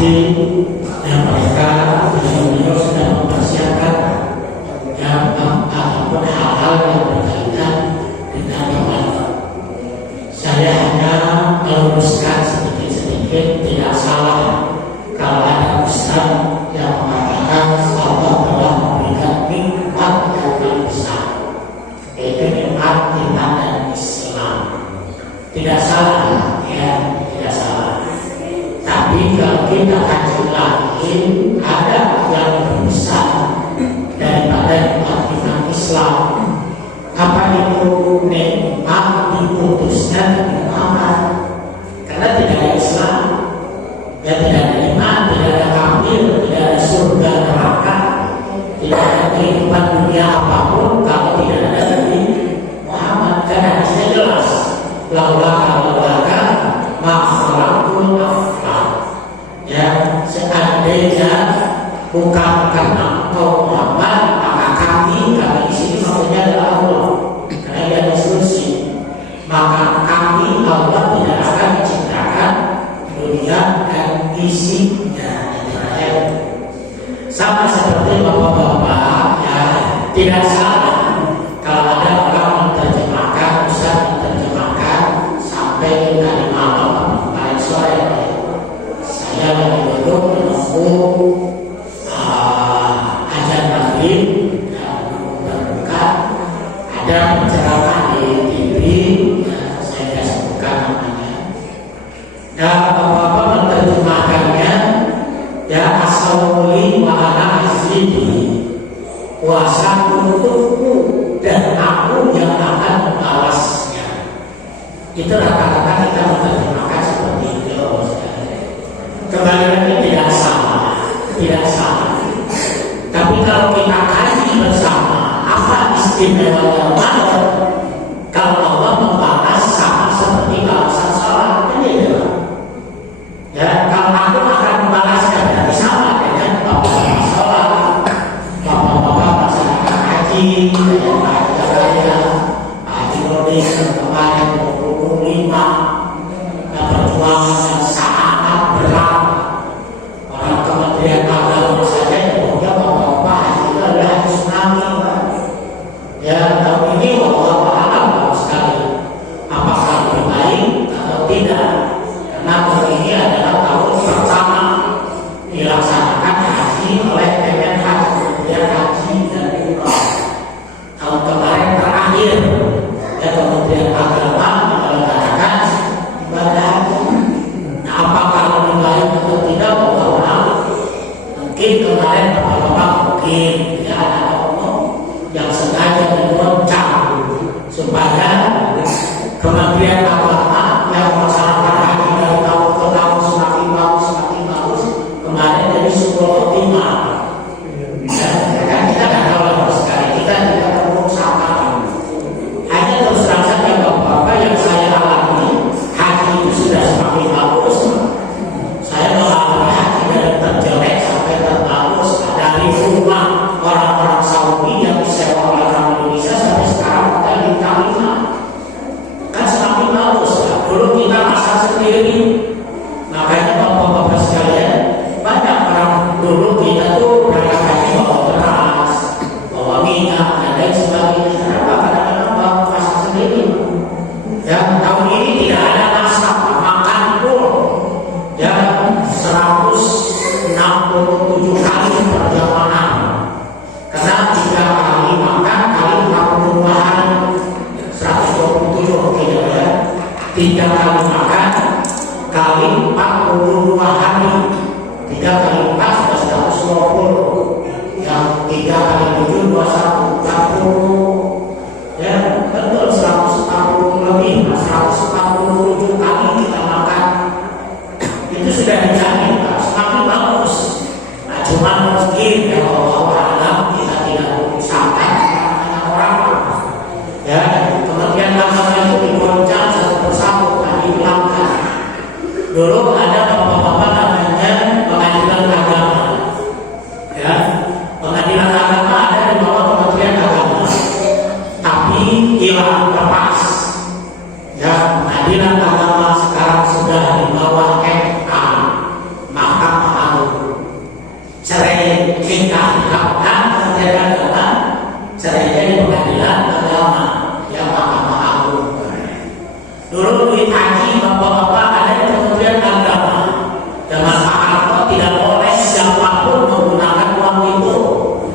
yang mereka beliau sudah mempersiapkan yang ataupun hal-hal yang berkaitan dengan ibadah. Saya hanya meluruskan sedikit-sedikit, tidak salah kalau ada ustaz yang mengatakan Allah telah memberikan nikmat yang paling besar, yaitu nikmat iman dan Islam. Tidak salah, ya, tidak salah. Tapi kalau kita kaji lagi, ada yang lebih besar daripada nikmat iman Islam. Apa itu nikmat diputusnya iman? Karena tidak ada Islam, ya tidak ada iman, tidak ada kafir, tidak ada surga neraka, tidak ada kehidupan dunia apapun kalau tidak ada dari Muhammad. Karena hadisnya jelas, laulaka makhlukul aflah. Ya, seandainya bukan karena engkau Muhammad, maka kami di sini maksudnya adalah Allah, karena dia instruksi. Maka kami Allah tidak akan menciptakan dunia dan isinya. Sama seperti bapak-bapak, ya, tidak salah kalau ada orang menerjemahkan, Ustaz menerjemahkan sampai kalimat Allah paling sore. Saya lagi duduk menunggu azan maghrib dan berbuka, ada penceramah di TV, ya, saya tidak sebutkan namanya. Dan bapak-bapak menerjemahkannya, ya, asal-muli ma'ana azidi, kuasa untukku dan aku yang akan membalasnya. Itu rata-rata kita menerjemahkan seperti itu. Kembali lagi tidak salah, tidak salah. Tapi kalau kita kaji bersama, apa istimewanya Ramadan? Kalau Allah membalas sama seperti balasan sholat, kan gitu. Ya, kalau aku akan membalasnya berarti sama dengan bapak sholat, bapak-bapak melaksanakan haji, haji Rodis kemarin 25, perjuangan yang sangat berat. Orang Kementerian Agama saja yang bapak-bapak haji itu adalah haji tsunami, ya, tahun ini bapak Pengadilan Agama yang Mahkamah Agung. Dulu duit haji bapak-bapak ada di Kementerian Agama. Zaman Pak Harto tidak boleh siapapun menggunakan uang itu.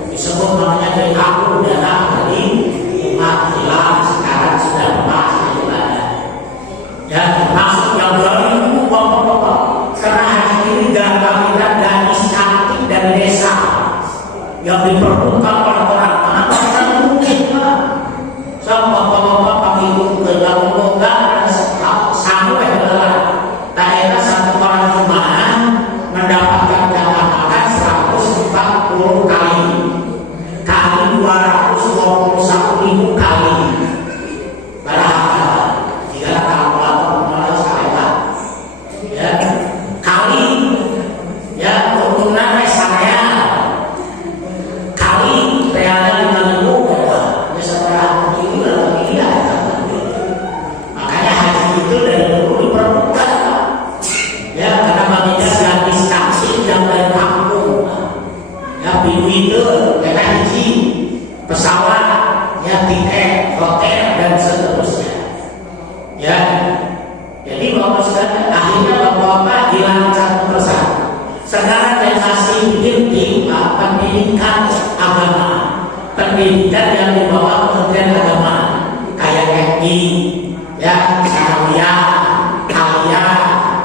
Disebut namanya dari aku dana dari umat hilang sekarang sudah lepas ibadah. Ya termasuk yang dari bapak-bapak karena haji ini gagal gadis cantik dari desa yang diperlukan oleh orang mana mungkin Pak. Sama bapak-bapak pagi itu ke dalam logam sampai adalah daerah satu orang rumah mendapatkan dana makan 140 kali 221.000 kali berapa? Jika kalkulator malas lewat ya kali ya keuntungan saya kali realnya 5.000 ya setelah itu lebih ya. Makanya haji itu dari dulu diperlukan ya karena baginya gadis taksi yang dari kampung ya bidu itu karena haji pesawat ya tiket hotel dan seterusnya ya. Jadi bapak saudara akhirnya bapak hilang satu persatu. Sekarang yang masih di pendidikan agama, pendidikan yang dibawa Kementerian Agama kayak MI ya Sanawiyah, Aliyah,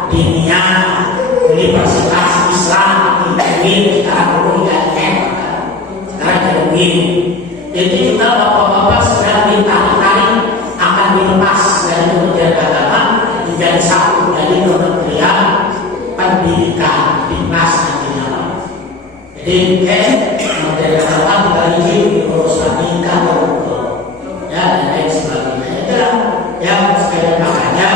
Diniyah, Universitas Islam, ITB, sekarang dulu IAIN, sekarang jadi UIN. Jadi juga bapak-bapak sedang ditarik akan dilepas dari Kementerian Agama menjadi satu dari Kementerian Pendidikan Dinas nantinya. Jadi Kementerian Agama tinggal izin urusan nikah ya dan lain sebagainya. Itulah yang sekali makanya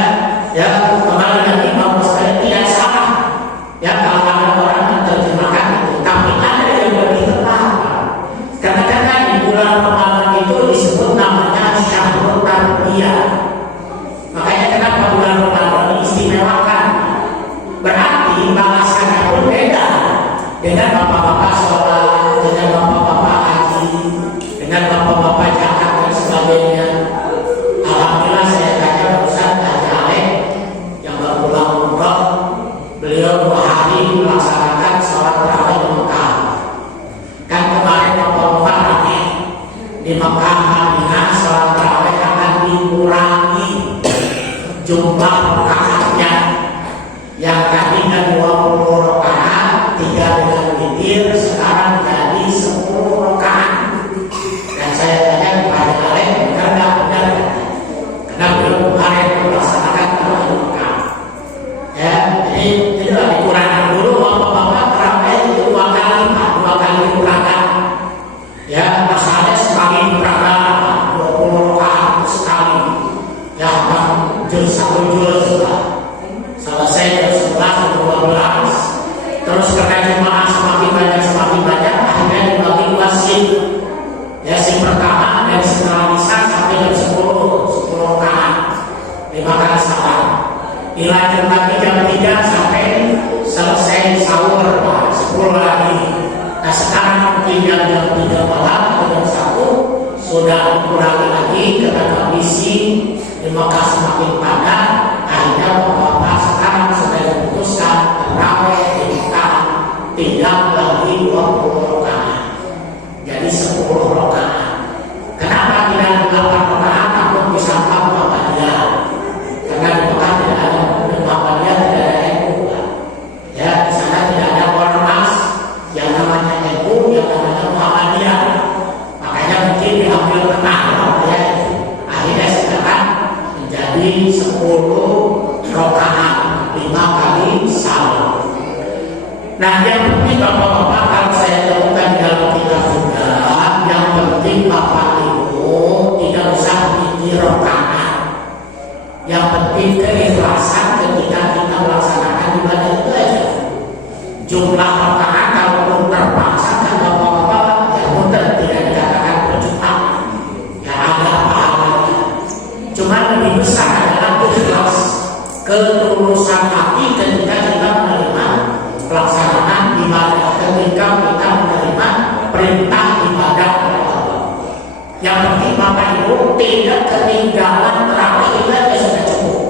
ya kembali lagi bahwa sekali tidak salah ya kalau ada orang menerjemahkan itu, tapi ada yang lebih tepat. Kadang-kadang di bulan Ramadan itu disebut namanya Syahrul Tarbiyah. Makanya kenapa bulan Ramadan diistimewakan? Berarti balasannya pun beda dengan bapak-bapak sholat, dengan bapak-bapak haji, dengan bapak-bapak zakat dan sebagainya. Alhamdulillah saya tanya Ustaz Haji Alek yang baru pulang umroh, beliau 2 hari melaksanakan sholat tarawih di Mekah. Kan kemarin bapak-bapak rame di Mekah Madinah sholat tarawih akan dikurangi jumlah rakaatnya. Yang tadinya 20 rakaat 3 dengan witir sekarang jadi 10 rakaat. Dan saya tanya kepada Alek benar nggak benar? Karena beliau kemarin melaksanakan tarawih di Mekah. Ya, jadi itulah dikurangi dulu bapak-bapak tarawih itu 2 kali 2 kali dikurangi. Ya, masalahnya sekali dikurangi 20 rakaat sekali. Ya, juz 1 juz selesai jam 11 12. Terus karena jemaah semakin banyak akhirnya dibagi 2 shift. Ya shift pertama dari setelah isya sampai jam 10 rakaat 5 kali salat. Dilanjut lagi jam 3 sampai selesai sahur 10 lagi. Nah sekarang mungkin jam 3 malam atau jam 1 sudah dikurangi lagi karena kondisi di Mekah semakin padat. Akhirnya bapak sekarang sudah diputuskan tarawih di Mekah tidak lagi 20 rakaat, jadi 10 rakaat. Kenapa tidak 8 rakaat takut disangka Muhammadiyah? Karena di Mekah tidak ada Muhammadiyah, tidak ada NU. Ya, di sana tidak ada ormas yang namanya NU, yang namanya Muhammadiyah. Makanya mungkin diambil tengah ya. Akhirnya sekarang menjadi 10 rakaat 5 kali salat. Nah yang penting bapak-bapak kalau saya temukan dalam kitab juga, yang penting bapak ibu tidak usah mikir rakaat. Yang penting keikhlasan ketika kita melaksanakan ibadah itu aja. Jumlah rakaat kalau terpaksa kan bapak-bapak ya mudah tidak dikatakan percuma. Ya ada pahalanya. Cuma lebih besar adalah ikhlas, ketulusan hati ketika kita menerima pelaksanaan ibadah, ketika kita menerima perintah ibadah. Yang penting Bapak Ibu tidak ketinggalan terawih itu aja sudah cukup.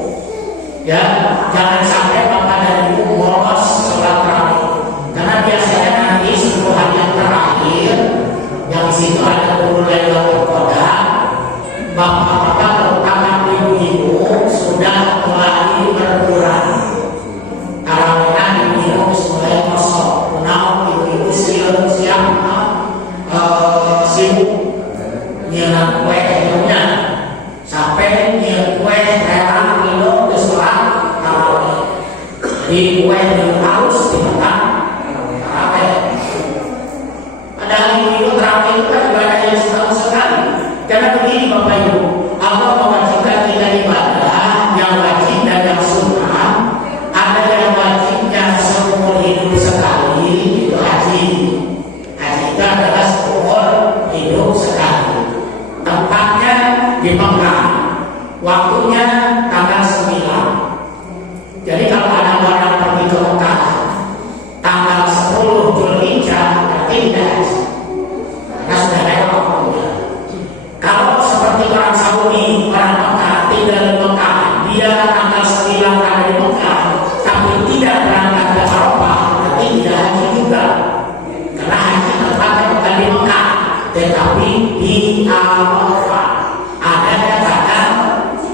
Ya, jangan sampai Bapak dan Ibu bolos sholat terawih. Karena biasanya nanti 10 hari yang terakhir, yang di situ ada 10 Lailatul Qadar, Bapak-bapak terutama ibu-ibu sudah mulai berkurang. Tarawihnya ibu-ibu mulai kosong. Kenal ibu-ibu sibuk nyiram kue hidupnya sampai nyiram kue rela minum ke sholat tarawih. Di kue yang harus dimakan tarawih. Padahal ibu-ibu tarawih itu kan ibadah yang setahun sekali. Karena begini Bapak Ibu, Allah mewajibkan kita ibadah yang wajib dan yang sunnah. Ada yang wajibnya seumur hidup sekali, itu haji. Haji itu adalah seumur hidup sekali. Tempatnya di Mekah, waktunya tanggal 9. Jadi kalau ada orang pergi ke Mekah tanggal 10 Zulhijjah, berarti tidak haji. Karena sudah lewat waktunya. Kalau seperti orang Saudi, orang Mekah tinggal di Mekah, dia tanggal 9 ada di Mekah, tapi tidak berangkat ke Arafah, berarti tidak haji juga. Karena haji tempatnya bukan di Mekah, tetapi di Arafah. Ada tanggal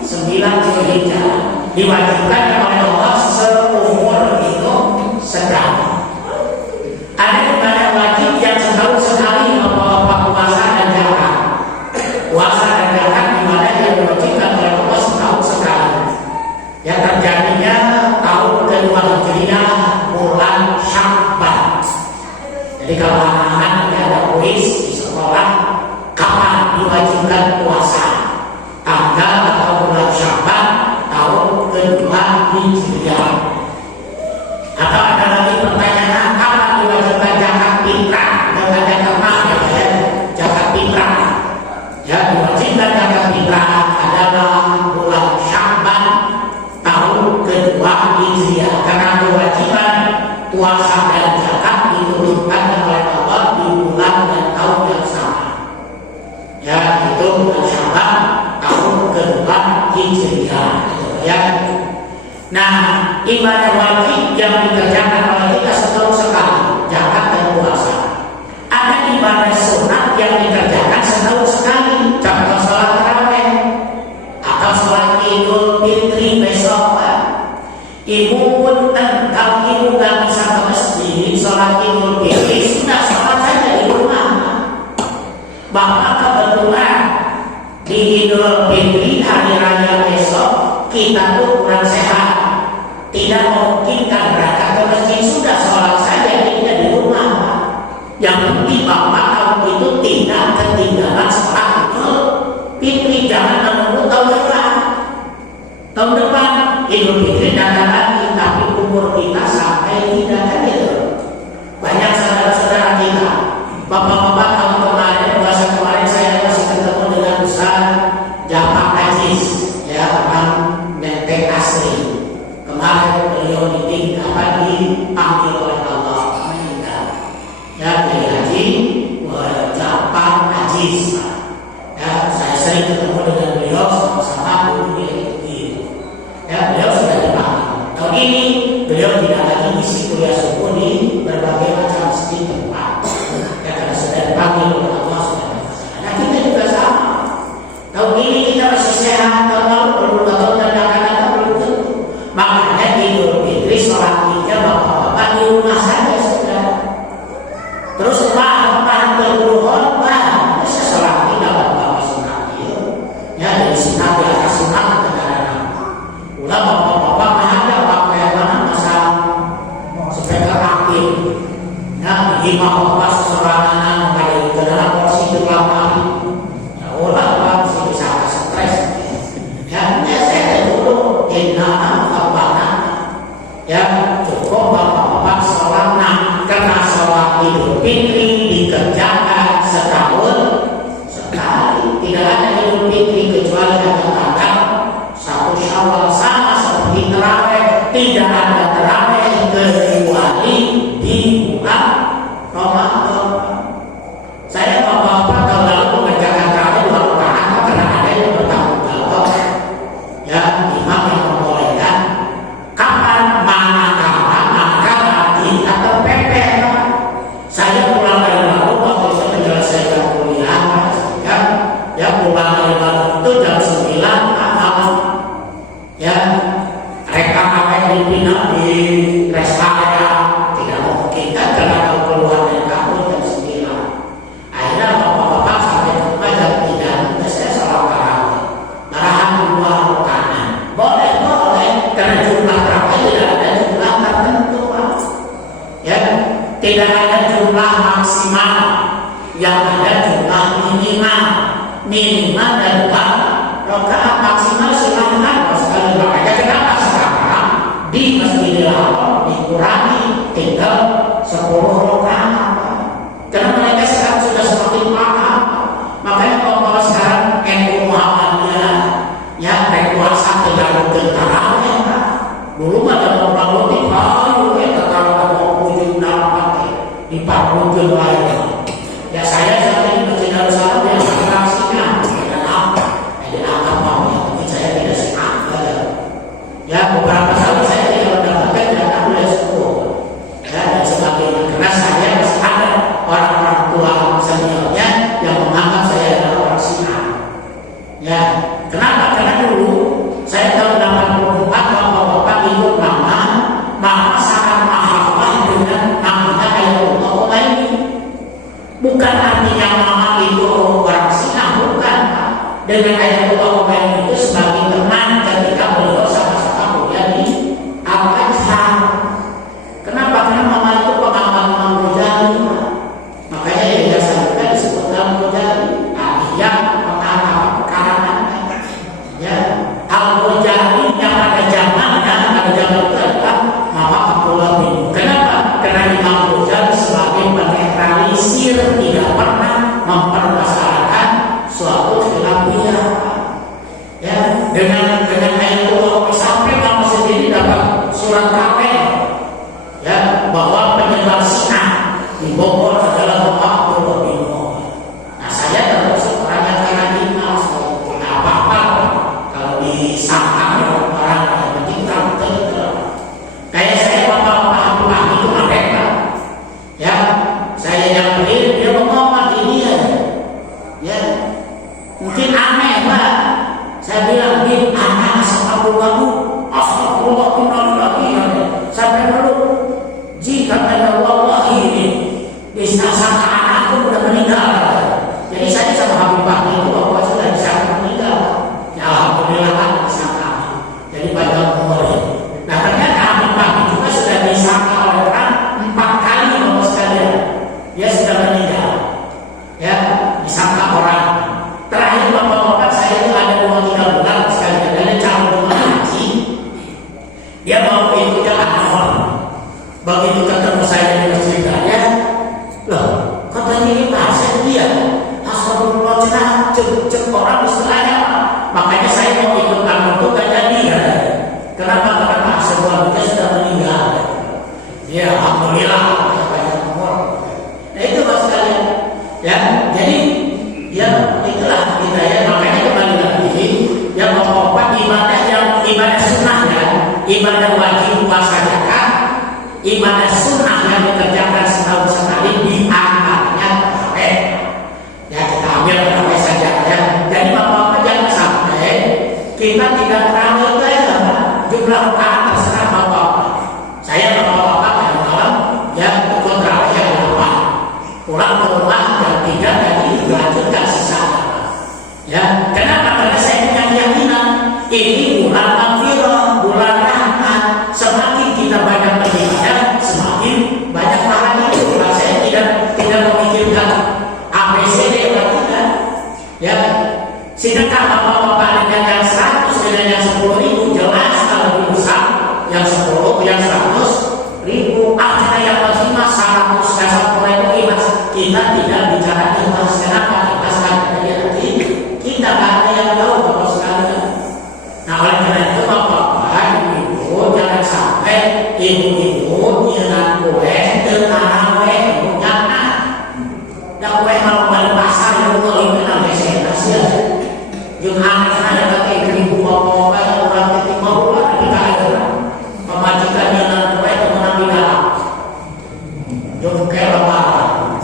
9 Zulhijjah, diwajibkan oleh Allah seumur hidup sekali. Ada ibadah wajib yang setahun sekali, apa-apa puasa dan zakat. Puasa dan zakat ibadah yang diwajibkan oleh Allah setahun sekali. Yang terjadinya tahun kedua Hijriah bulan Sya'ban. Jadi kalau anak-anak ada kuis di sekolah, kapan diwajibkan puasa? Tanggal atau bulan Sya'ban tahun kedua Hijriah. Atau ada lagi pertanyaan, kapan diwajibkan zakat fitrah? Dengan zakat mana? Zakat fitrah. Ya, diwajibkan zakat fitrah adalah bulan Sya'ban tahun kedua Hijriah. Karena kewajiban puasa dan zakat diturunkan oleh Allah di bulan dan tahun yang sama. Ya, itu bulan Sya'ban tahun kedua Hijriah. Ya. Nah, ibadah wajib yang dikerjakan oleh kita setahun sekali, zakat dan puasa. Ada ibadah sunat yang dikerjakan setahun sekali, contoh sholat tarawih atau sholat Idul Fitri besok. Ibu pun kalau ibu nggak bisa ke masjid sholat Idul Fitri, sudah sholat saja di rumah. Bapak kebetulan di Idul Fitri hari raya besok kita tuh kurang sehat, tidak memungkinkan berangkat ke masjid, sudah sholat saja kita di rumah. Yang penting Bapak kalau itu tidak ketinggalan sholat Idul Fitri, jangan menunggu tahun depan. Tahun depan Idul Fitri datang lagi, tapi umur kita sampai tidak ada. Banyak saudara-saudara kita, bapak-bapak tahun kemarin, puasa kemarin saya masih ketemu dengan Ustaz Jafar Aziz, ya orang Menteng asli. Kemarin beliau dipanggil oleh Allah meninggal. Ya, Kiai Haji Jafar Aziz. Ya, saya sering ketemu dengan beliau, sama-sama dulu di LUI. Ya, beliau sudah dipanggil. Tahun ini beliau tidak lagi isi kuliah subuh di berbagai macam tempat. Ya, karena sudah dipanggil oleh Allah, sudah dipanggil. Nah, kita juga sama. Tahun ini kita masih sehat, tahun lalu belum tahu dan akan datang belum tentu. Makanya Idul Fitri sholat tiga bapak-bapak di rumah saja sudah. Terus bapak berduhon, bisa sholat tiga bapak-bapak sunat itu. Ya, dari sunat di atas sunat kadang-kadang. Ulah bapak-bapak ada bapak yang mana masa sepeda aktif. Ya, lima bapak seseorang kayak ke dalam porsi itu lama. Ya, ulah bapak bisa stres. Ya, saya dulu ya cukup bapak-bapak sholat. Nah, karena sholat Idul Fitri dikerjakan setahun sekali, tidak ada Idul Fitri kecuali ada tanggal 1 Syawal, sama seperti terawih, tidak ada terawih kecuali di bulan Ramadan. Saya bapak-bapak tahun lalu mengerjakan terawih 2 rakaat, malam itu jam 9 malam. Ya, mereka awal dipindah di rest area, tidak memungkinkan karena kalau keluar dari kampus jam 9. Akhirnya bapak-bapak sampai ke rumah jam 3, saya salah tarawih. Marahan dua kanan. Boleh, karena jumlah tarawih tidak ada jumlah tertentu, Pak. Ya, tidak ada jumlah maksimal, yang ada jumlah minimal. Minimal dan rakaat maksimal silahkan sekali. Makanya kenapa sekarang di Masjidil Haram dikurangi tinggal 10 rakaat, karena mereka sekarang sudah semakin paham. Makanya kalau sekarang NU Muhammadiyah ya berkuasa tidak tentara ya, dulu ada orang lebih baru ya tentara mau wujud dalam hati di wujud lain. Ya saya sampai di Masjid Darussalam yang mengaksikan dan apa ada apa mungkin saya tidak senang ya beberapa kali saya tidak mendapatkan data oleh sepuh ya dan sebagainya, karena saya masih ada orang-orang tua seniornya yang menganggap saya adalah orang Syiah. Ya kenapa? Karena dulu saya tahun 84 bapak-bapak ikut mama sangat mahafal dengan namanya Ayatullah Khomeini. Bukan artinya mama itu orang Syiah, bukan. Dengan Ayatullah Khomeini itu sebagai teman ketika beliau sama-sama kuliah di Al-Azhar. Kenapa? Karena mama itu pengamal Imam Ghazali, makanya dia juga disebut Imam Ghazali. Dia pengamal karangan. Ya, Al-Ghazali yang pada zamannya, pada zaman itu adalah mama Abdullah bin. Kenapa? Karena Imam Ghazali sebagai penetralisir, tidak pernah mempermasalahkan suatu khilafiyah. Ya, dengan Ayatullah sampai mama sendiri dapat surat kapel ya bahwa penyebar Syiah di Bogor adalah Bapak Abdullah bin. Nah saya termasuk orang yang sangat dikenal, tidak apa-apa kalau disangka orang yang penting betul. Kayak saya bapak-bapak Abdullah itu mereka ya saya nyamperin dia ngomong gini ya mungkin aneh Pak. Saya bilang bin anak astagfirullahaladzim sampai dulu jika ada wallahi ini bisa sangka anakku udah meninggal. Jadi saya sama Habibah itu bahwa sudah disangka meninggal ya alhamdulillah kan disangka jadi banyak umur. Nah ternyata Habibah juga sudah disangka oleh orang 4 kali bahwa sekalian dia sudah meninggal ya disangka orang. Terakhir bapak-bapak saya itu ada 2-3 bulan sekalian ada calon haji, dia mau ikut jalan. Begitu ketemu saya di masjid ya, loh katanya ini pasien dia astagfirullah cek orang istilahnya. Makanya saya mau ikut kamu itu gak jadi ya. Kenapa? Karena sebuahnya sudah meninggal ya alhamdulillah banyak umur. Nah itu mas sekalian ya, jadi ya itulah kita ya. Makanya kembali lagi yang bapak ibadah yang ibadah sunnah ya, ibadah wajib puasa zakat, ibadah sunnah yang dikerjakan setahun sekali di antaranya tarawih. Ya kita ambil tarawih saja ya. Jadi bapak-bapak jangan sampai kita tidak tarawih itu ya jumlah rakaat terserah bapak-bapak. Saya bapak-bapak yang malam ya ikut tarawih yang berapa pulang ke rumah jam 3 tadi dilanjutkan sisa. Ya, kenapa? Karena saya punya keyakinan ini bulan Maghfirah, bulan rahmat. Semakin kita banyak beribadah, semakin banyak pahala itu. Nah, saya tidak memikirkan ABCD atau tidak. Ya, sedangkan bapak-bapak dengan yang 100 dengan yang 10.000 jelas kalau lebih besar. Yang 10, yang 100.000. Akhirnya yang lima 100 dan 10.000 ikhlas. Kita tidak bicara ikhlas. Kenapa? Ikhlas kan kita ada yang tahu bapak sekalian. Nah oleh karena itu bapak-bapak ibu jangan sampai ibu-ibu nyiran kue tarawih punya anak. Dan kue mau balik pasar ibu kalau ini namanya saya kasih. Yang aneh ada kata ibu bapak-bapak yang orang titik mau pulang kita ada pemajikan nyiran kue kemenang di dalam. Jom kue lebaran.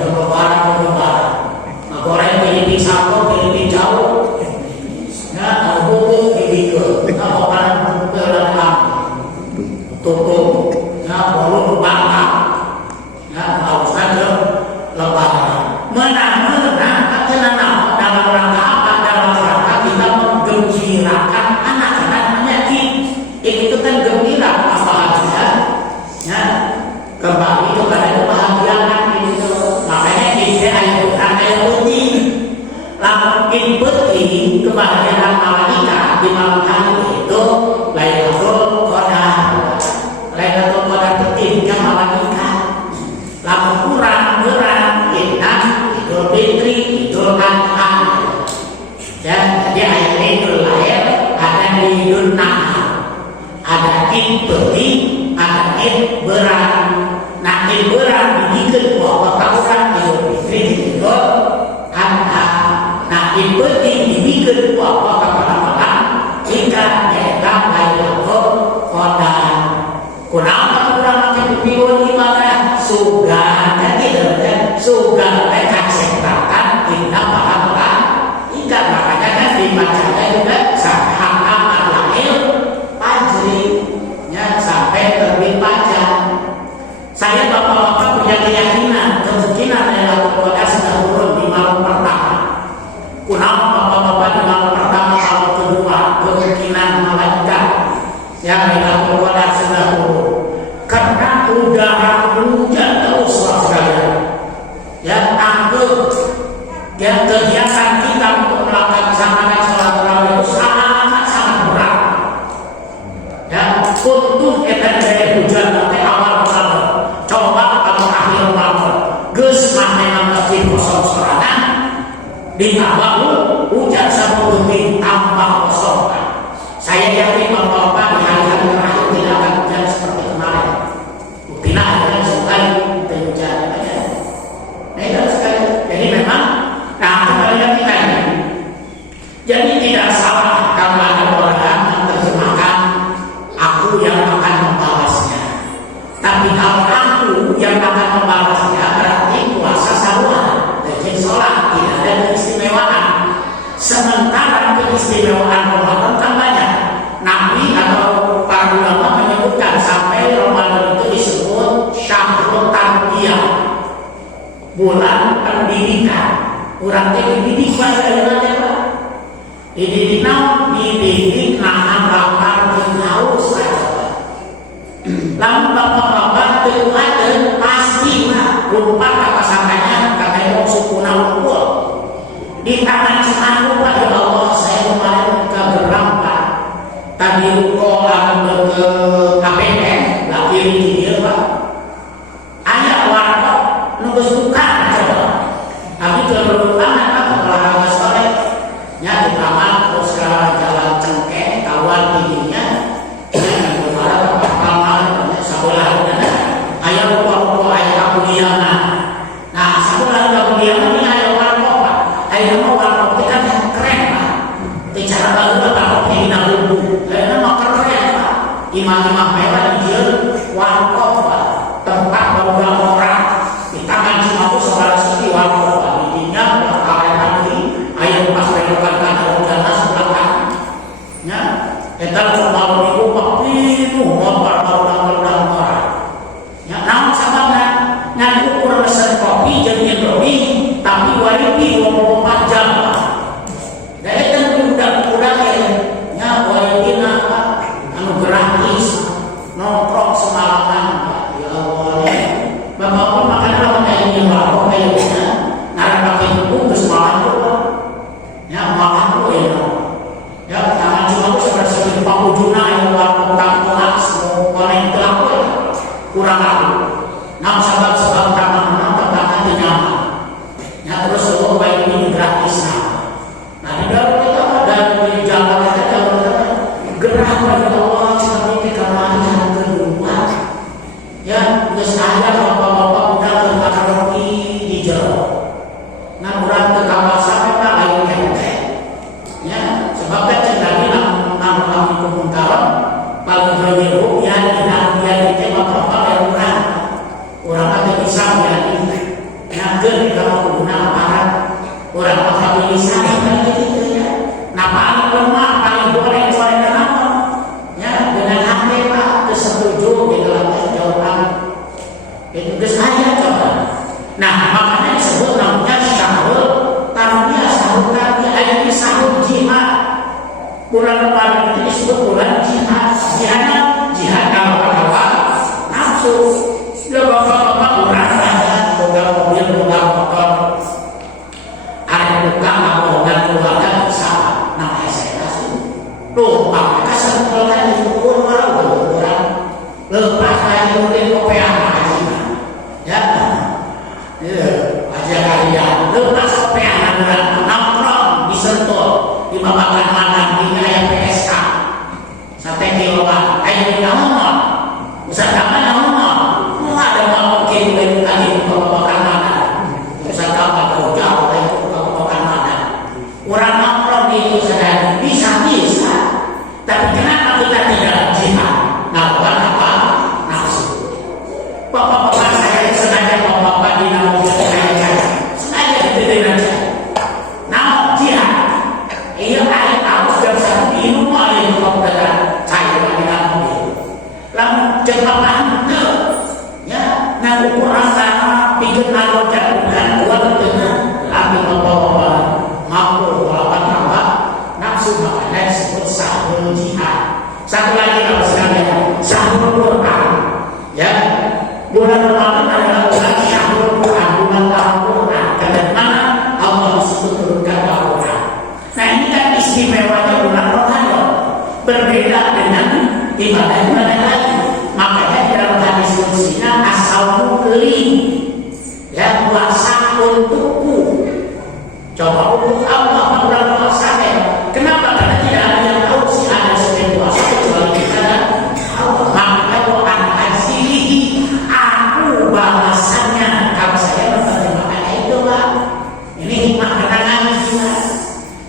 Jom lebaran. Goreng pilih pisang ikuti kebahagiaan malaikat di malam hari itu Lailatul Qadar. Lailatul Qadar pentingnya malaikat. Lalu kurang berang kita Idul Fitri, Idul Adha. Ya, jadi ayat Idul lahir ada di Idul Nahar, ada Id Peti, ada Id berang. Nah, Id berang dibikin bahwa orang Idul Fitri Idul Adha. Nah, Id Peti dibikin bahwa malam jika mereka Lailatul Qadar. Kenapa kurang makin pion ibadah sudah jadi sudah mereka ciptakan indah pahala. Ikan makanya kan dibacanya juga sampai amat lahir pajrinya sampai terbit fajar. Saya bapak-bapak punya keyakinan kemungkinan Lailatul Qadar sudah turun di malam pertama. Kenapa bapak-bapak di malam pertama, malam kedua kemungkinan malaikat yang Lailatul Qadar sudah turun? Karena udara hujan terus sekalian. Ya, anggur yang kegiatan kita untuk melaksanakan sholat tarawih itu sangat berat. Ya, untuk kita dari hujan nanti awal Ramadan, coba kalau akhir Ramadan, gus memang mesti kosong sorangan, ditambah hujan sama bumi tambah kosong. Saya yakin bapak-bapak di hari-hari terakhir tidak akan hujan seperti kemarin. Buktinya ada yang sekali hujan aja. Nah, sekali. Jadi memang, nah kembali kita ini. Jadi tidak salah kalau ada orang menerjemahkan aku yang akan membalasnya. Tapi kalau aku yang akan membalasnya berarti puasa saluan, jadi sholat tidak ada keistimewaan. Sementara keistimewaan Ramadan kan banyak. Nabi atau para ulama menyebutkan sampai Ramadan itu disebut Syahrul Tarbiyah, bulan pendidikan. Kurang dididik bahasa Indonesia Pak. Dididik nahan lapar dan haus saja. Lalu bapak-bapak terlalu pasti mah lupa apa samanya kata yang sukuna lumpur. Di tangan cuma lupa ya Allah saya kemarin ke Gerampak. Tadi ruko akan ke KPN, lagi di dia Pak. Ayah warkop nunggu buka coba. Tapi terlalu lama kan olahraga sore. Ya di kamar terus ke jalan cengkeh, kawan giginya. Ya berharap apa-apa sekolah ada. Ayah ruko ayah kabuliana. Nah sekolah kabuliana ini ayah warkop Pak. Ayah mau warkop kita yang keren Pak. Bicara baru warkop ini dahulu. Ayah mau keren Pak. Imam-imam mewah di dia warkop Pak. Tempat beberapa orang di tangan cuma itu saudara seperti warkop. Ayat pas menekankan udara sebelah kanan. Ya, kita kalau itu pakai motor orang. Ya, namun sama ngan ukur mesin kopi jadi Indomie, tapi WiFi 24 jam. Dari itu udah ya WiFi apa? Anu gratis, nongkrong semalaman. Ya Allah, bapak makan apa kayak ini bapak kayak gini. Nara pakai buku semalam tuh. Ya makan tuh ya jangan cuma tuh seperti pangujuna yang warna tangkulas goreng telaput kurang aku. Nah sebab tangan tangan nyaman. Ya terus lo baik ini gratis nah di dalam kita dari jalan kita gerah pada Allah seperti kita jalan kedua. Ya saya bapak-bapak udah ke roti di Jawa. Nah kurang ke kawasan kita lainnya. Ya, sebabnya terjadi nama kemungkaran paling berhidup ya tidak dia ditembak apa yang orang ada bisa menjadi nager kalau guna aparat orang apa bisa gitu ya. Nah paling lemah paling boleh kenapa? Ya dengan hati Pak kesetuju di dalam jawaban itu saya coba. Nah makanya disebut namanya Syahrul Tarbiyah. Syahrul Tarbiyah ayat ini sahur jihad. Bulan Ramadan itu disebut bulan jihad. Jihad kalau hawa nafsu. Sudah bapak-bapak orang boga mobil boga motor. Ada buka kamu dan keluarga bisa nama saya kasih. Loh, apakah sebenarnya itu orang lepas lagi mungkin kopiah lagi, ya, aja kalian lepas kopiah nongkrong disentuh di babakan mana di ayam PSK, sampai kiloan, ayo ngomong, usah kapan ngomong, ada mungkin lagi di babakan mana, usah kapan jauh lagi di babakan mana, orang nongkrong di itu saja bisa, tapi kenapa kita tidak jihad? Melakukan apa? Nafsu. Bapak-bapak saya sengaja bapak-bapak di nama saya sengaja ditirin aja. Nama jihad. Iya air harus dan minum oleh bapak saya di nama dia. Lalu jemaah ke, ya, nah ukuran sama bikin alur bukan buat dengan ambil bapak-bapak mampu melawan apa nafsu makanya disebut sahur jihad. Satu lagi kalau sekalian sahur Quran, ya, bulan Ramadan adalah bulan sahur Quran, bulan Al-Quran. Karena mana Allah disebut turunkan Al-Quran. Nah ini kan istimewanya bulan Ramadan, berbeda dengan ibadah-ibadah lain. Makanya dalam hadis kutsinya as-saumu li, ya, puasa untukku. Coba untuk Allah bulan puasanya. Kenapa? Karena tidak ada yang tahu si ada sebagai puasa kecuali kita dan Allah. Maka Quran hasilih aku balasannya. Kalau saya berterima itu lah. Ini hikmah kenangan kita.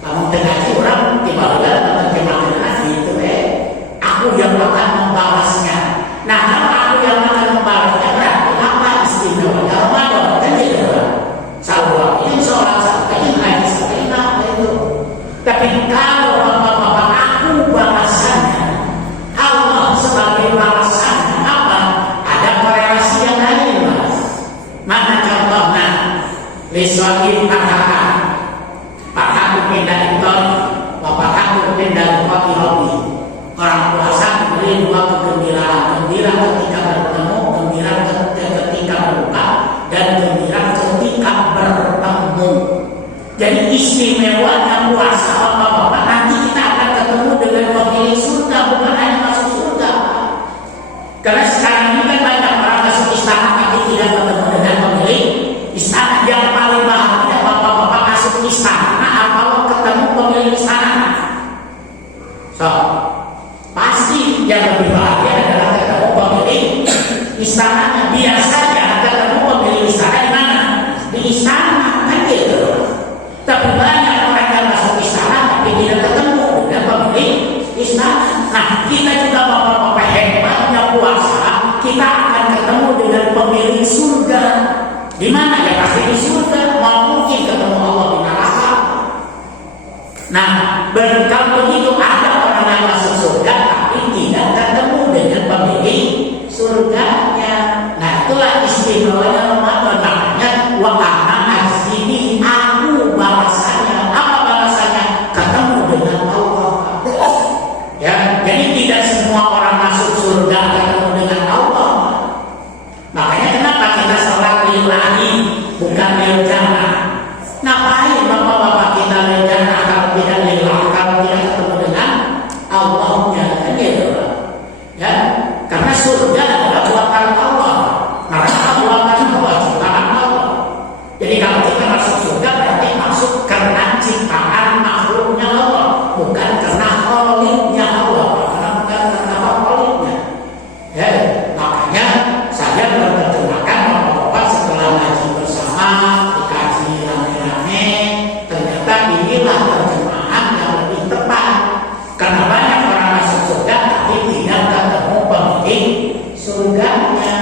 Kamu tengaji orang tiba-tiba berterima kenangan gitu aku yang akan membalasnya. Nah kalau aku yang akan membalasnya berarti apa istimewanya Ramadan kan gitu. Salah ini soal ini lagi sampai itu. Tapi kalau bapak-bapak aku balasannya, Allah sebagai balasannya apa? Ada korelasi yang lain, mas. Mana contohnya? Liswati patahan, patahan pindah itu, bapak pindah hobi. Orang puasa memberi dua kegembiraan, gembira ketika bertemu, gembira ketika berbuka, dan gembira ketika bertemu. Jadi istimewanya puasa bapak-bapak nanti kita akan ketemu dengan pemilik surga, bukan hanya masuk surga. Karena sekarang ini kan banyak orang masuk istana tapi tidak ketemu dengan pemilik istana. Yang paling bahagia bapak-bapak masuk istana kalau ketemu pemilik istana. So, pasti yang lebih bahagia adalah ketemu pemilik istananya. Biasanya ketemu pemilik istana di mana? Di istana, kan gitu. Tapi banyak orang yang masuk istana tapi tidak ketemu dengan pemilik istana. Nah kita juga bapak-bapak hebatnya puasa, kita akan ketemu dengan pemilik surga. Di mana ya pasti di surga. Mau mungkin ketemu Allah di neraka. Nah kalau begitu ada orang yang masuk surga tapi tidak ketemu dengan pemilik surganya. Nah itulah istimewanya Ramadan. Namanya wahana azini aku balasannya. Apa balasannya? Ketemu dengan Allah. Ya, jadi tidak semua orang masuk surga ketemu dengan Allah. Makanya kenapa kita sholat lillahi bukan lil jannah? Ngapain bapak-bapak kita lil jannah kalau tidak lillah, kalau tidak ketemu dengan Allahnya? Kan gitu. Ya, karena surga adalah buatan Allah. Neraka buatan Allah, ciptaan Allah. Jadi kalau kita masuk surga berarti masuk karena ciptaan makhluknya Allah, bukan karena kholiknya Allah, karena bukan karena kholiknya. Ya, makanya saya berterjemahkan bapak-bapak setelah ngaji bersama, dikaji rame-rame, ternyata inilah terjemahan yang lebih tepat. Karena banyak orang masuk surga tapi tidak ketemu pemilik surganya.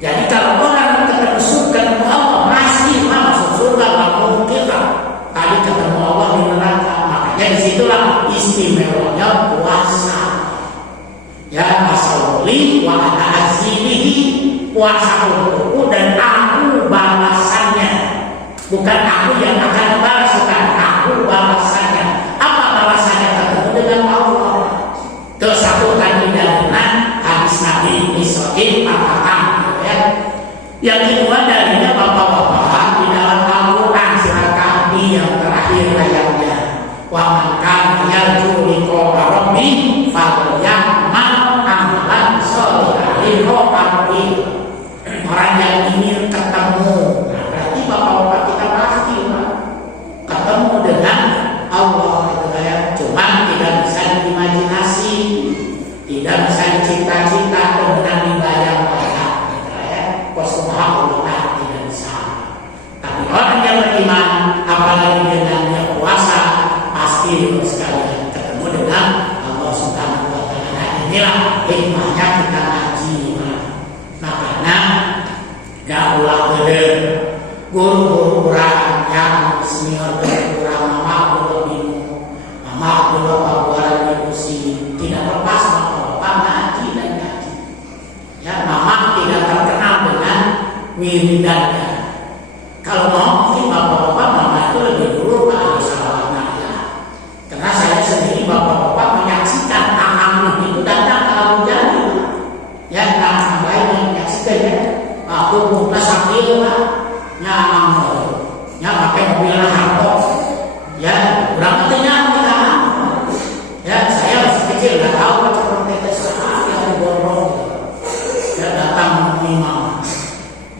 Jadi kalau orang ketemu surga Allah pasti masuk surga, nggak mungkin lah tadi ketemu Allah di neraka. Makanya disitulah istimewanya puasa. Ya masauli wa ana azimihi, puasa untukku dan aku balasannya. Bukan aku yang akan balas, bukan aku balasannya. Apa balasannya? Ketemu dengan Allah. Terus satu lagi dengan hadis Nabi Israil katakan. Yang kedua darinya bapak-bapak di dalam Al-Quran surat Kahfi yang terakhir akhir ayatnya. Wa man kana yarju liqa rabbih falyamal amalan sholihan liqa'abi. Orang yang ingin ketemu, nah berarti bapak-bapak kita pasti ketemu dengan Allah itu ya. Cuman tidak bisa diimajinasi, tidak bisa dicita-cita dengan dibayang-bayang gitu ya. Subhanallah, tidak bisa. Tapi orang yang beriman, apalagi dengan yang puasa, pasti sekalian ketemu dengan Allah Subhanahu wa taala. Nah, inilah hikmahnya kita ngaji. Makanya ya ulah bener guru-guru kurang yang senior kurang mama belum bingung, mama belum buat diskusi, tidak lepas bapak ngaji dan ngaji. Ya, mama tidak terkenal dengan wiridannya. Kalau mau mungkin bapak-bapak mama itu lebih dulu Pak salawatnya ya. Karena saya sendiri bapak-bapak menyaksikan anak itu datang ke Abu Jali. Ya, nah baik menyaksikan ya. Aku buka sambil Pak nya pakai mobil harto. Ya, berapa tanya kita? Ya, saya masih kecil nggak tahu seperti itu saat yang borong. Ya, datang imam.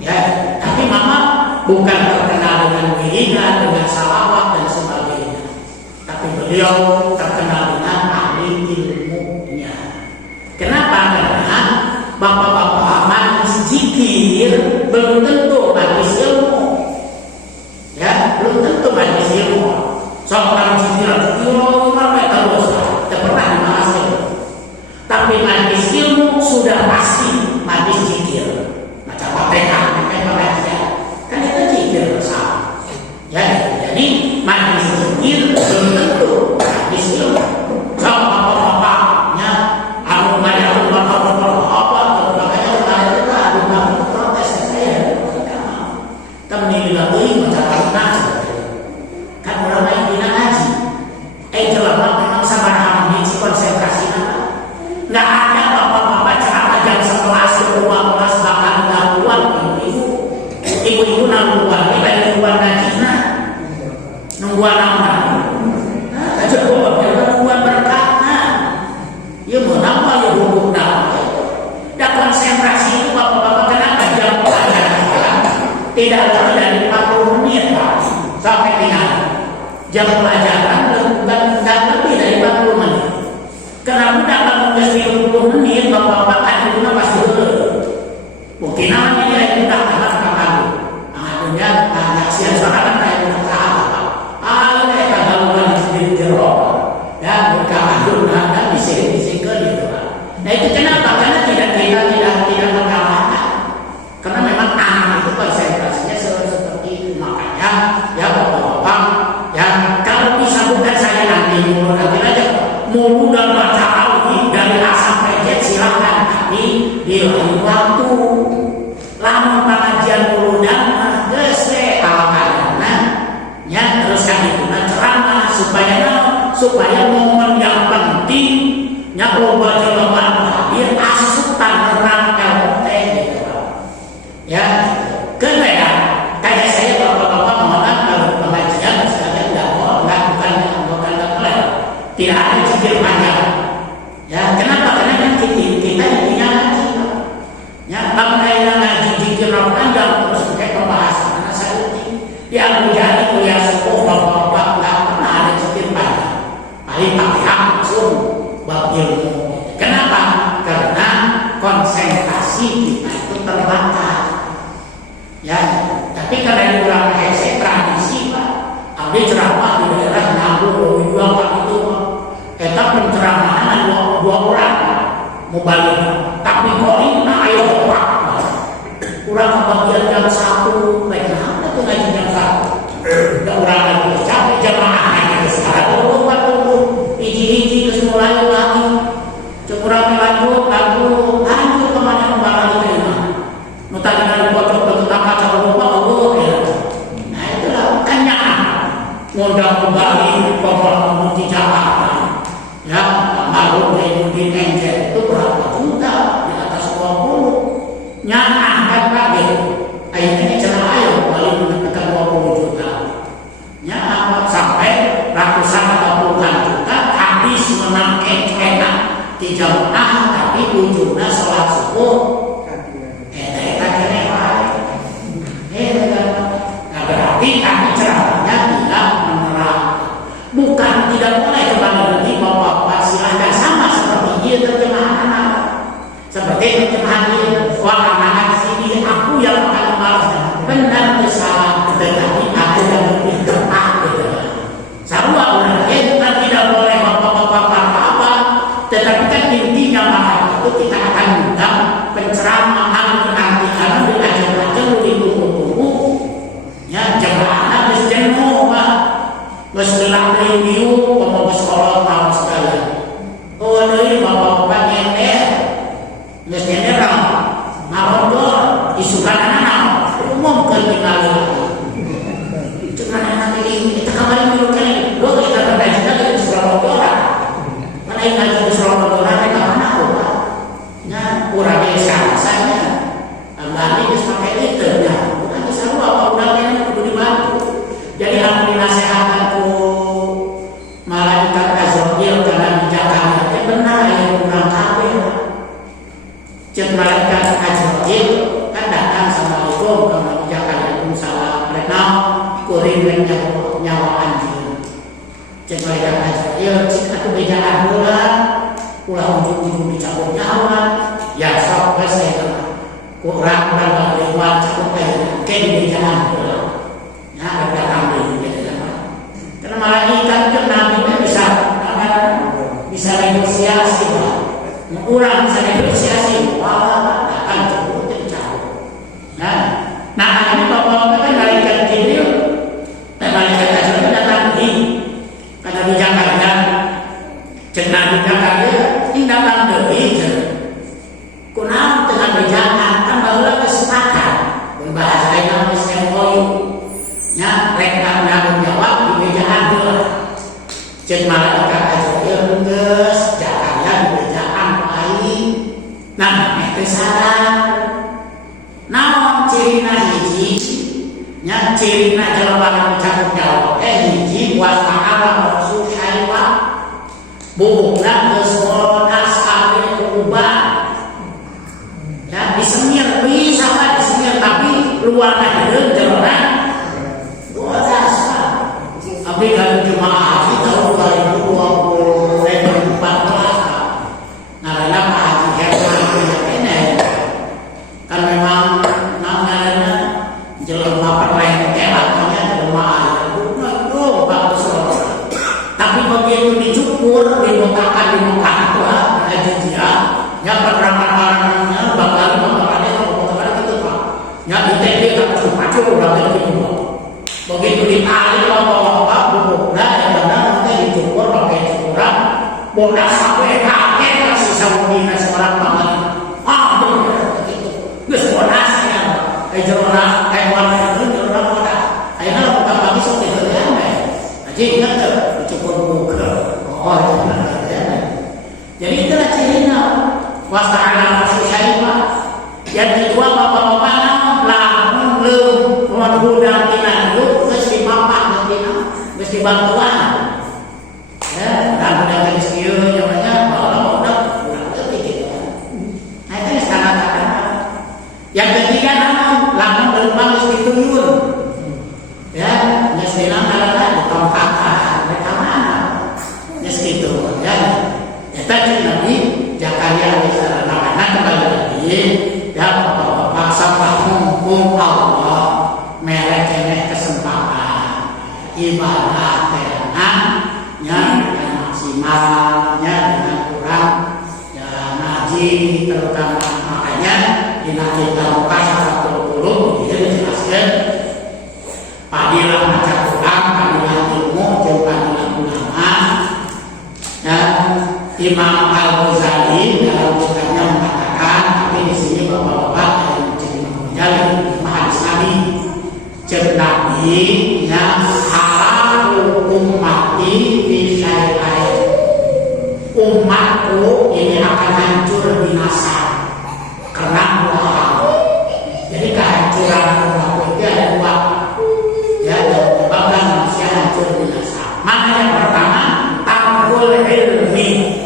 Ya, tapi mama bukan terkenal dengan wiridan, dengan salawat dan sebagainya. Tapi beliau terkenal dengan ahli ilmunya. Kenapa? Karena bapak-bapak majlis zikir belum tentu majlis ilmu. Ya, belum tentu majlis ilmu. Seorang zikir ramai terus, tidak pernah dibahas ilmu. Tapi majlis ilmu sudah pasti majlis zikir. Macam PPK, pengajian, kan itu zikir bersama. Ya, jadi majlis zikir belum tentu majlis ilmu. Kalau bapak-bapaknya aku banyak bapak-bapak temen lagi macam mana kan orang lain bina ngaji jelema memang sabar hamil si konsentrasi nggak ada bapak-bapak ceramah jam 11 12 bahkan gangguan ibu-ibu nangguan ini baik nungguan ngaji nungguan apa aja nungguan berkata ya mau nama ya hukum nama dan konsentrasi itu bapak-bapak kenapa jam pelajaran tidak lebih dari 40 menit Pak, sampai dengan jam pelajaran dan lebih dari 40 menit. Kenapa dapat menjadi 20 menit bapak-bapak akhirnya pasti dulu. Mungkin namanya dia itu tak kalah kamu. Akhirnya siang sekarang saya tidak salah Pak. Mereka gangguan sendiri jerok dan mereka adun dan bisik-bisik ke gitu Pak. Nah itu kenapa? Karena tidak mengalahkan. Karena memang anak itu konsentrasinya seperti itu. Makanya ya bapak-bapak ya kalau bisa bukan saya nanti aja mulu dan baca alwi dari A sampai Z silakan, tapi di lain waktu lama pengajian mulu dan gese ala-alana ya teruskan itu ceramah supaya momen yang penting nya loba jawaban hadir asupan nerang LT gitu. Ya, karena ya kayak saya bapak-bapak mengenal kalau pengajian saya bukan tidak ada zikir panjang. Ya, kenapa? Karena kan kita intinya ngaji. Ya, makanya ngaji zikir panjang terus kayak pembahasan. Karena saya yang menjadi kuliah sepuh bapak-bapak nggak pernah ada zikir panjang. Paling Fatihah langsung bab ilmu. Kenapa? Karena konsentrasi kita itu terbatas. Ya, tapi karena kurang hese tradisi Pak, ada ceramah di daerah Nanggung, dua Pak itu, kita penceramahan dua orang mau balik, tapi kok ini ayo Pak, kurang kebagian jam 1, mereka ada tuh ngaji jam 1, udah orang lagi capek jamaah aja sekarang, tunggu, hiji terus mulai lagi, kurang lanjut kemana kembali lagi, tadi dari bocor apa cara lupa Allah ya. Nah itulah kenyang modal kembali pokok memuji Jakarta ya baru di NJ itu berapa juta di atas 20 nyana kan lagi akhirnya cerah ayo kembali menekan 20 juta nyana sampai semakin enak di jamaah tapi ujungnya sholat subuh eta kene wae. Nah berarti kami ceramahnya tidak menerang, bukan tidak boleh kembali lagi bapak-bapak silahkan sama seperti dia terjemahan anak, seperti terjemahan dia wah anak sini aku yang akan membalasnya benar salah, tetapi aku yang lebih tepat. Sarua orang bukan tidak boleh bapak-bapak apa-apa, tetapi kan intinya malah itu kita akan undang penceramaan berarti karena belajar-belajar di tunggu-tunggu ya jemaah geus jenuh mah geus gelang review pemawas sekolah mau sekalian. Oh deui bapak-bapak nyender geus nyender ngarondol isukanana umum keur ningali cuman anak ini kita kembali dulu kan lo kita terbaik kita di Surabaya karena yang ngaji di Surabaya mereka mana kok ya kurang biasanya kembali pakai itu ya bukan selalu apa undangnya perlu dibantu. Jadi aku dinasehatkan ku malaikat Azrail karena di Jakarta benar yang kurang kabeh cek malaikat Azrail kan datang Assalamualaikum kalau di Jakarta salam mereka kuring nyawa anjing cek malaikat Azrail cek aku bejaan bulan pulang ujung-ujung dicabut nyawa ya sok saya kurang lewat cabut ke bejaan bulan ya ada kambing karena malaikat itu nabi bisa negosiasi kurang bisa negosiasi wah akan cabut nah ini bapak-bapak kan malaikat Jibril dan malaikat Azrail datang karena di Jakarta cenah di Jakarta ini datang dari kunam dengan bejangan kan baheula kesepakatan berbahasa yang MOU nya rek tanggung jawab di bejaan heula cek malaikat Azrail geus Jakarta di bejaan lain nah teh sadar naon cirina hiji nya cirina jelema tanggung jawab hiji wa ta'ala rasul syaiwa bubukna geus monas kabeh ubah ya disemir bisa kan disemir tapi luarna deung jelema luar biasa abdi kan jemaah haji tahun 2014 narana Pak Haji Herman ini kan memang namanya jelema perlain katanya jelema bagus tapi begitu dicukur dibotakan di muka tua aja dia ya perang-perangnya bakal-bakalnya gitu Pak ya ITB kan pacu udah gitu begitu ditarik bapak-bapak bubuknya yang benar nanti dicukur pakai cukuran bodas sampai kakek kasih sawina seorang banget begitu geus bodasnya jerona hewan itu jerona bodas ayeuna bukan bagi sok itu ya aja ingat dicukur buka jadi itulah cirinya wasa'ala rasulullah yang kedua bapak-bapak lamun leum menghudang tina hidup mesti mapak mesti bantuan ya dan udah kecil namanya kalau udah gitu nah itu sangat yang ketiga lamun leum mesti tuyul ya mesti adalah di tempat mereka mana mesti itu ya tadi Nabi Zakaria namanya kembali lagi dan bapak-bapak sampai mumpung Allah merek kesempatan ibadah tenangnya dengan maksimalnya dengan kurang ya ngaji terutama makanya di kita buka 120 dia dijelaskan padilah baca Quran padilah ilmu dan padilah ulama dan Imam Al-Ghazali dalam kitabnya mengatakan tapi di sini bapak-bapak yang menjadi hadis Nabi cek Nabi yang halal ummati fi syai'ain umatku ini akan hancur binasa karena dua hal. Jadi kehancuran umatku itu ada dua ya yang menyebabkan manusia hancur binasa. Mana yang pertama takul ilmi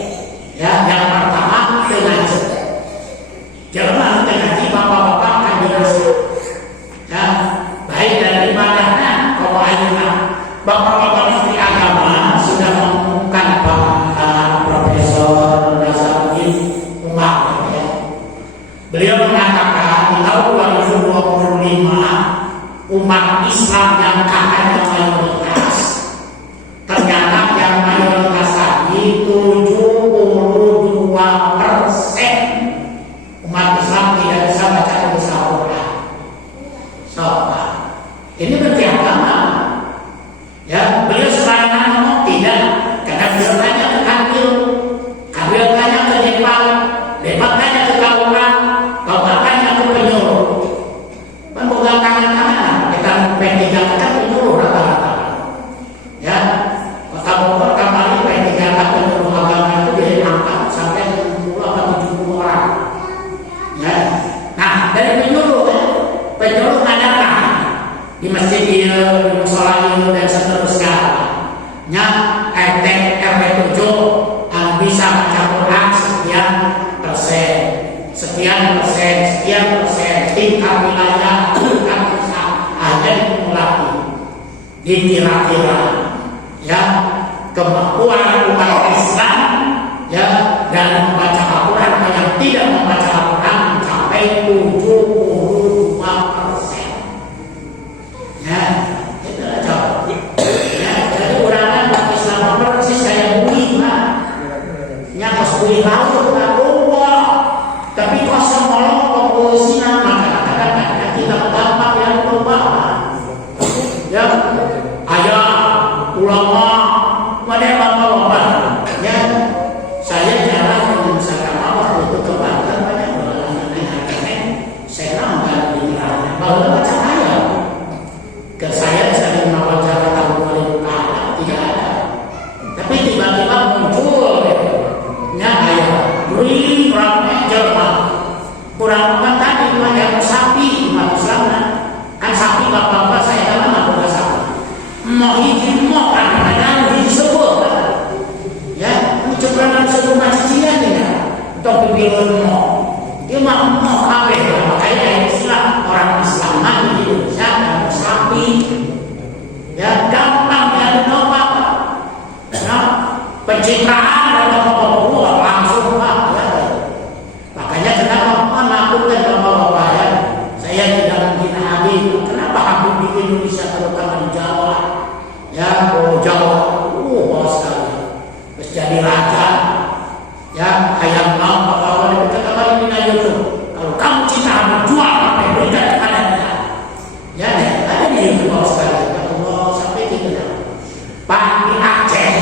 RT RW 7 bisa baca Quran sekian persen tingkat wilayah tingkat desa hanya dimulai dikira-kira ya kemampuan umat Islam ya dan membaca Al-Quran yang tidak membaca Al-Quran mencapai 72%. Ya, itu jauh. Ya, jadi orang Islam persis saya bui lah. Nyakos bui laut tapi kosong molong pengurusnya maka kita gampang yang berubah. Ya, ayah ulama mana bapak ya saya jarang dengan agama waktu itu ke Banten banyak orang saya nambah di dalamnya kalau baca ayat ke saya sering wawancara tahun 2000 tidak ada tapi tiba-tiba muncul ya ayat beri ramai Jerman kurang tadi banyak sapi umat Islam kan sapi bapak-bapak saya kan ada sapi mau izin mau kadang-kadang disebut ya mencoba sebut majikan ya atau bilang mau dia mau apa makanya Islam orang Islam di Indonesia dan sapi ya gampang ya apa nah pencitraan dan apa-apa langsung ya. Makanya kenapa menakutkan bapak-bapak ya saya tidak mungkin Habib kenapa Habib di Indonesia terutama di Jawa ya Jawa bos sekali terus jadi raja ya ayam mau apa-apa kata ini aja tuh kalau kamu cinta Habib jual apa yang berikan kepada dia ya ada di YouTube bos sekali Allah sampai gitu ya Pak di Aceh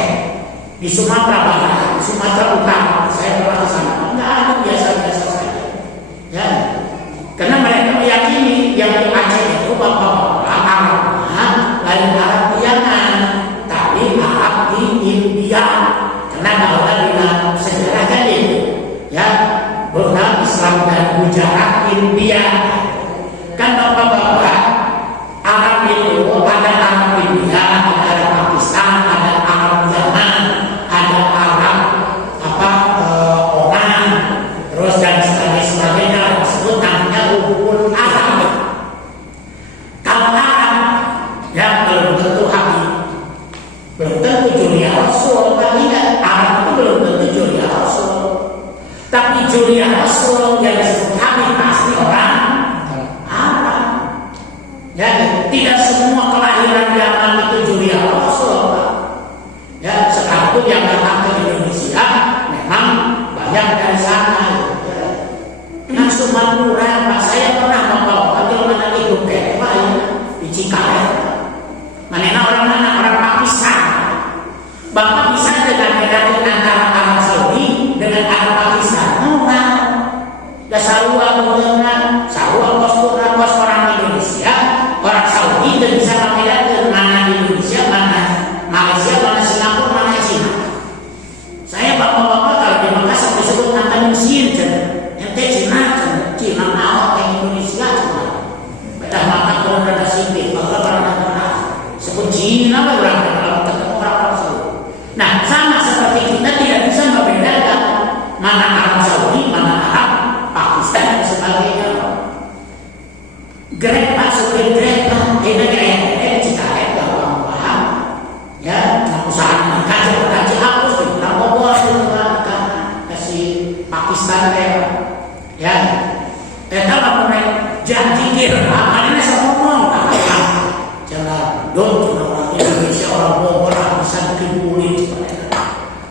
di Sumatera Barat di Sumatera Utara saya pernah ke sana enggak ada biasa-biasa saja ya karena mereka meyakini yang di Aceh itu bapak-bapak Arabnya lain Arab Piangan tapi Arab di India karena kalau dengan sejarahnya itu ya benar Islam dan Gujarat India kan bapak-bapak Arab itu ada Arab India ada Arab Pakistan ada Arab Yaman ada Arab Oman terus dan sebagainya disebut namanya Uhul Arab. Kalau Arab yang belum tentu Habib belum tentu Julia Rasul tidak Arab itu belum tentu Julia Rasul tapi Julia Rasul yang disebut Habib pasti orang Arab ya tidak semua kelahiran Yaman itu Julia Rasul ya sekalipun yang datang ke Indonesia memang banyak dari sana nah Sumatera Pak saya pernah membawa bagaimana hidup Pak ya di Cikaret mana orang Pakistan Bapak bisa dengan antara Arab Saudi dengan Arab Pakistan ya sarua dengan sarua kos orang Indonesia orang Saudi dan bisa membedakan mana Indonesia mana Malaysia mana Singapura mana Cina saya bapak-bapak kalau di Makassar disebut antara Mesin ente Cina awak yang Indonesia cuma beda mata kalau ada sipil kalau ada sebut Cina berapa kalau ketemu orang Saudi nah sama seperti kita tidak bisa membedakan mana Arab Saudi mana Arab Pakistan dan sebagainya Grab supir Grab ini kayak Cikaret kalau paham ya usaha kaji hapus berapa bos kasih Pakistan ya kalau mereka janji kira makanya saya ngomong jangan orang Indonesia orang Bogor bisa bikin kulit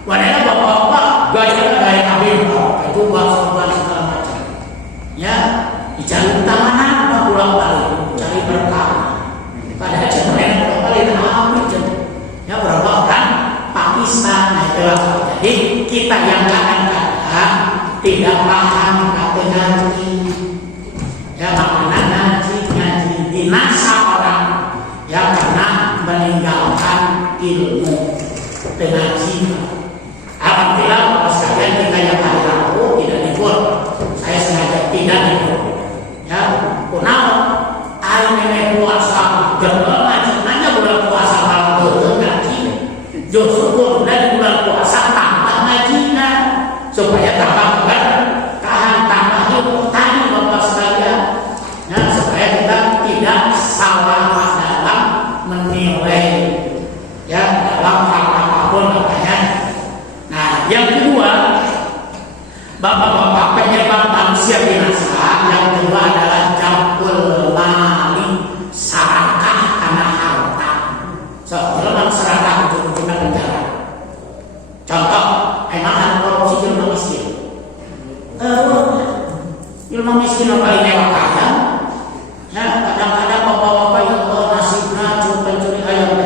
padahal bapak-bapak gaya Habib itu bahasa segala macam ya dicari tangan apa pulang balik cari berkah padahal jangan balik ya berapa orang Pakistan jadi kita yang kadang-kadang tidak paham kata ngaji ya makna ngaji dinasa orang ya karena meninggalkan ilmu ngaji alhamdulillah kalau sekalian kita yang hari Rabu tidak libur saya sengaja tidak libur ya kunau nenek puasa gerbang ngaji nanya bulan puasa kalau ngaji justru bersyukur dan bulan puasa tambah ngajinya supaya tambah bertahan, tambah ilmu tadi Bapak sekalian. Nah, supaya kita tidak salah dalam menilai ya dalam hal apapun namanya. Nah, yang kedua, Bapak-bapak penyebab manusia binasa yang kedua adalah jabul mali, serakah karena harta. Dalam serakah ujung-ujungnya penjara. Contoh, emang ada korupsi di rumah miskin? Di rumah miskin yang paling mewah kaya. Ya, kadang-kadang bapak-bapak yang nasibnya cuma pencuri ayam.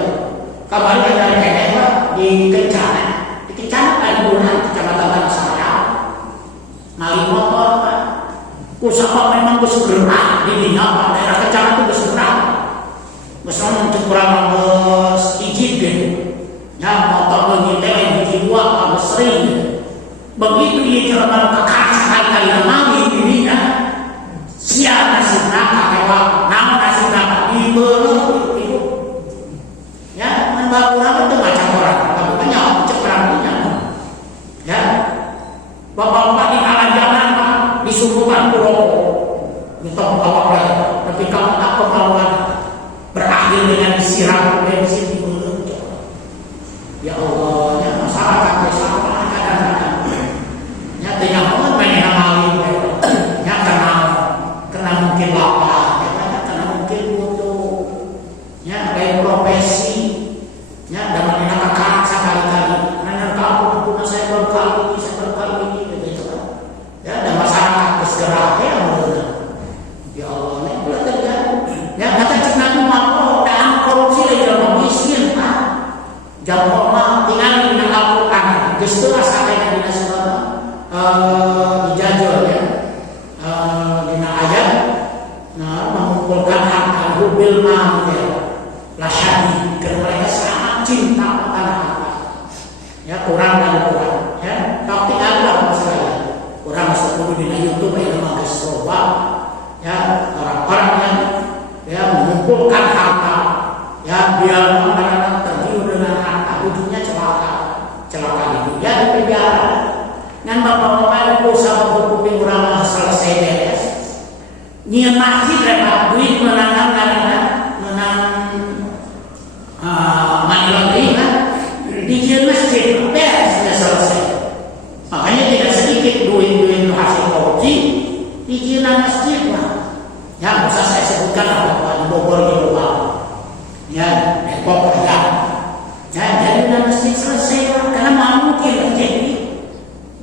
Kemarin ada kayaknya di Kencana. Di Kencana ada bulan kecamatan Tanah Saya. Maling motor, Pak. Kusapa memang bersegerah di dinya, daerah Kencana itu bersegerah. Besar untuk kurang izin gitu. Ya, motor mengintai di dua, sering. Begitu dia jalan ke kanan sekali-kali mali dirinya. Siap nasibnya kakek nama nasibnya dibelok itu. Ya, membawa itu macam orang, bukannya cekrangnya. Ya, bapak-bapak di ala jalan Pak disuruhkan rokok, minta bawa tapi kalau tak pengalaman berakhir dengan disiram bensin di mulut. Ya Allah, ya masyarakat bersama kadang-kadang. Ya tidak mau main maling, ya karena mungkin lapar, ya karena mungkin butuh, ya kayak profesi, ya dan mengenai kakak sekali-kali. Nanya kamu punya saya berkali ini, begitu kan? Ya dan masyarakat bergerak ya Allah. Ya Allah, ini boleh terjadi. Ya kata cek nabi mau dalam korupsi lagi dalam miskin Pak. Jauh tinggal di Al-Quran. Justru asalnya di nasional dijajal ya. Di ayat, mengumpulkan harta bil mal ya. Lasyadi karena mereka sangat cinta pada harta. Ya kurang dan kurang. Ya tapi ada masalah. Kurang masuk dulu di YouTube yang memakai soba. Ya orang-orang yang ya mengumpulkan harta, ya biar orang tergiur dengan harta, ujungnya celaka hidup, ya di penjara. Ngan bapak-bapak usaha berkuping kurang selesai beres, nyian masjid repot duit menang money laundering kan, di nyian masjid beres sudah selesai. Makanya tidak sedikit duit hasil korupsi di nyian masjid lah. Ya, bisa saya sebutkan apa di Bogor di Bogor, ya, Depok ada, ya, jadi udah mesti selesai karena mau mungkin jadi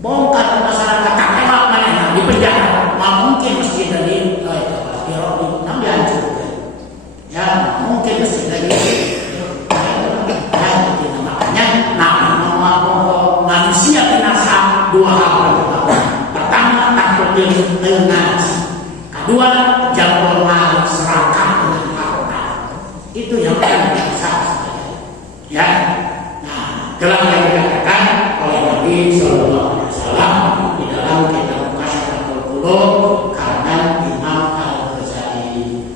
bongkar masyarakat kakek mana di penjara, mau mungkin mesti dari enam dihancurkan, ya, mungkin mesti dari, ya, makanya, manusia binasa dua hal pertama takut dengan kedua, jambul mal serakah dengan harta. Itu yang akan bisa. Ya. Nah, telah yang dikatakan oleh Nabi Sallallahu Alaihi Wasallam di dalam kitab Kasyfatul Qulub karena Imam Al-Ghazali